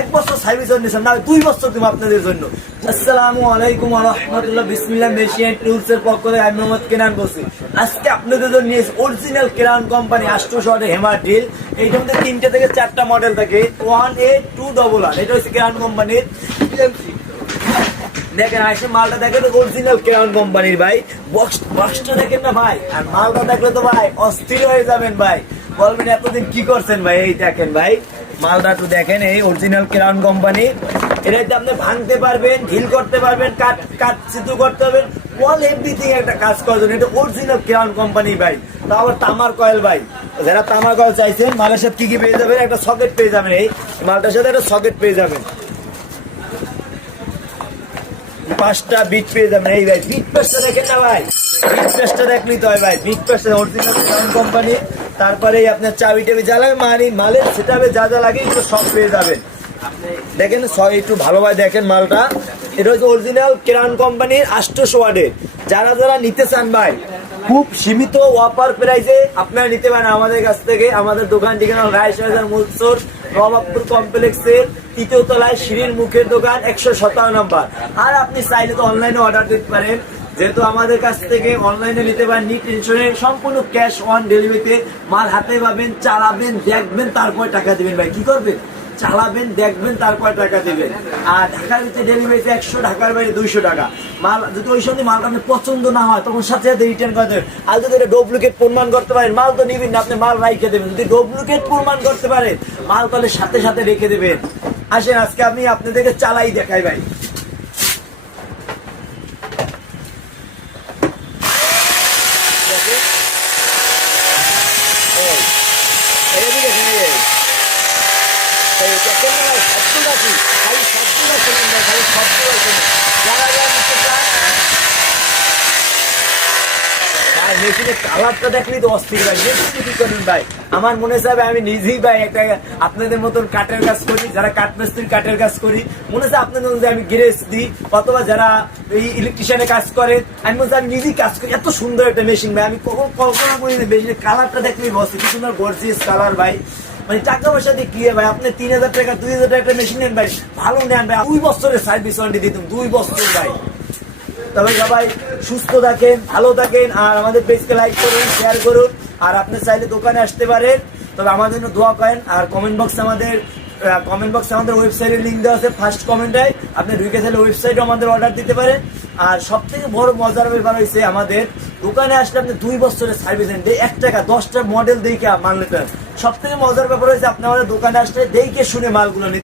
এক বছর সার্ভিস নিয়েছেন না 2 বছর দিব আপনাদের জন্য। আসসালামু আলাইকুম ওয়া রাহমাতুল্লাহ। বিসমিল্লাহ। মেশিন টুলস এর পক্ষ থেকে আমি মোহাম্মদ কেনান বলছি। আজকে আপনাদের জন্য নিয়ে অরিজিনাল কেরান কোম্পানি 800 হেমার ড্রিল। এইটার মধ্যে 3টে থেকে 4টা মডেল থাকে। 18288 এটা হচ্ছে কেরান কোম্পানির। দেখেন আইসে মালটা দেখেন অরিজিনাল কেরান কোম্পানির ভাই। বক্সটা দেখেন না ভাই, আর মালটা দেখলে তো ভাই অস্থির হয়ে যাবেন ভাই, বলবেন এতদিন কি করছেন ভাই। এই দেখেন ভাই মালটা একটু দেখেন, এই অরিজিনাল কেরান কোম্পানি। এটাতে আপনি ভাঙতে পারবেন, ঢিল করতে পারবেন, কাট সিদ্ধ করতে পারবেন, অল এভরিথিং একটা কাজ করবেন। এটা অরিজিনাল কেরান কোম্পানি ভাই। তা আবার তামার কয়েল ভাই, যারা তামার কয়েল চাইছেন মালের সাথে কি কি পেয়ে যাবেন, একটা সকেট পেয়ে যাবেন। এই মালটার সাথে একটা সকেট পেয়ে যাবেন, 5টা বিট পেয়ে যাবেন। এই ভাই বিট পেস্টটা দেখেন না ভাই, বিট পেস্টটা দেখলেই তো হয় ভাই। বিট পেস্ট অরিজিনাল কেরান কোম্পানি। তারপরে আপনার চাবি টাবি জ্বালাবে, মালের সেটাবে যা যা লাগে এগুলো সব পেয়ে যাবেন। দেখেন একটু ভালোভাবে দেখেন মালটা। এটা হচ্ছে অরিজিনাল কেরান কোম্পানির 800 ওয়াটের। যারা যারা নিতে চান ভাই খুব সীমিত অফার প্রাইসে আপনারা নিতে পারেন আমাদের কাছ থেকে। আমাদের দোকান ঠিকানা রায়শাহী মুলসর নবাবপুর কমপ্লেক্সের 3য় তলায় সিঁড়ির মুখের দোকান 117 নম্বর। আর আপনি চাইলে তো অনলাইনে অর্ডার দিতে পারেন, যেহেতু আমাদের কাছ থেকে অনলাইনে নিতে পারেন নি টেনশনে, সম্পূর্ণ ক্যাশ অন ডেলিভারিতে মাল হাতে পাবেন, চালাবেন, দেখবেন, তারপর টাকা দিবেন ভাই। কি করবেন? চালাবেন, দেখবেন, তারপর টাকা দিবেন। আর ঢাকার ভিতরে ডেলিভারিতে 100, ঢাকার বাইরে 200 টাকা। মাল যদি ওই সঙ্গে মালটা আপনার পছন্দ না হয় তখন সাথে সাথে রিটার্ন করে দেবেন। আর যদি এটা ডুপ্লিকেট প্রমাণ করতে পারেন, মাল তো নিবেন না, আপনি মাল রাইখে দেবেন। যদি ডুপ্লিকেট প্রমাণ করতে পারেন মাল তাহলে সাথে সাথে রেখে দেবেন। আসেন আজকে আমি আপনাদেরকে চালাই দেখাই ভাই। মেশিনের কালারটা দেখলেই তো অস্থির ভাই। মেশিনে কি করবেন ভাই, আমার মনে চাবে আমি নিজেই ভাই একটা আপনাদের মতন কাঠের কাজ করি, যারা কাঠ মিস্ত্রির কাঠের কাজ করি, মনে হচ্ছে আপনাদের মধ্যে আমি গ্যারেজ দিই, অথবা যারা এই ইলেকট্রিশিয়ানের কাজ করে, আমি মনে হচ্ছে আমি নিজেই কাজ করি। এত সুন্দর একটা মেশিন ভাই, আমি কখন কল্পনা করি না। মেশিনের কালারটা দেখলেই বসে, কি সুন্দর গর্জিয়াস কালার ভাই। মানে টাকা পয়সা দিয়ে কি ভাই, আপনি 3000 টাকা 2000 টাকা একটা মেশিন নেন ভাই, ভালো নেন ভাই, 2 বছরের সার্ভিস ওয়ারেন্টি দিতাম, 2 বছর ভাই। তবে সবাই সুস্থ থাকেন, ভালো থাকেন, আর আমাদের পেজকে লাইক করুন, শেয়ার করুন। আর আপনি চাইলে দোকানে আসতে পারেন, তবে আমাদের জন্য দোয়া করেন। আর কমেন্ট বক্সে আমাদের ওয়েবসাইটের লিঙ্ক দেওয়া আছে, ফার্স্ট কমেন্টে আপনি ঢুকে চাইলে ওয়েবসাইটে আমাদের অর্ডার দিতে পারেন। আর সব থেকে বড় মজার ব্যাপার হয়েছে, আমাদের দোকানে আসলে আপনি 2 বছরের সার্ভিস দেন, 1 টাকা 10টা মডেল দেখে মাল নিতে পারেন। সব থেকে মজার ব্যাপার হয়েছে আপনি আমাদের দোকানে আসলে দেখে শুনে মালগুলো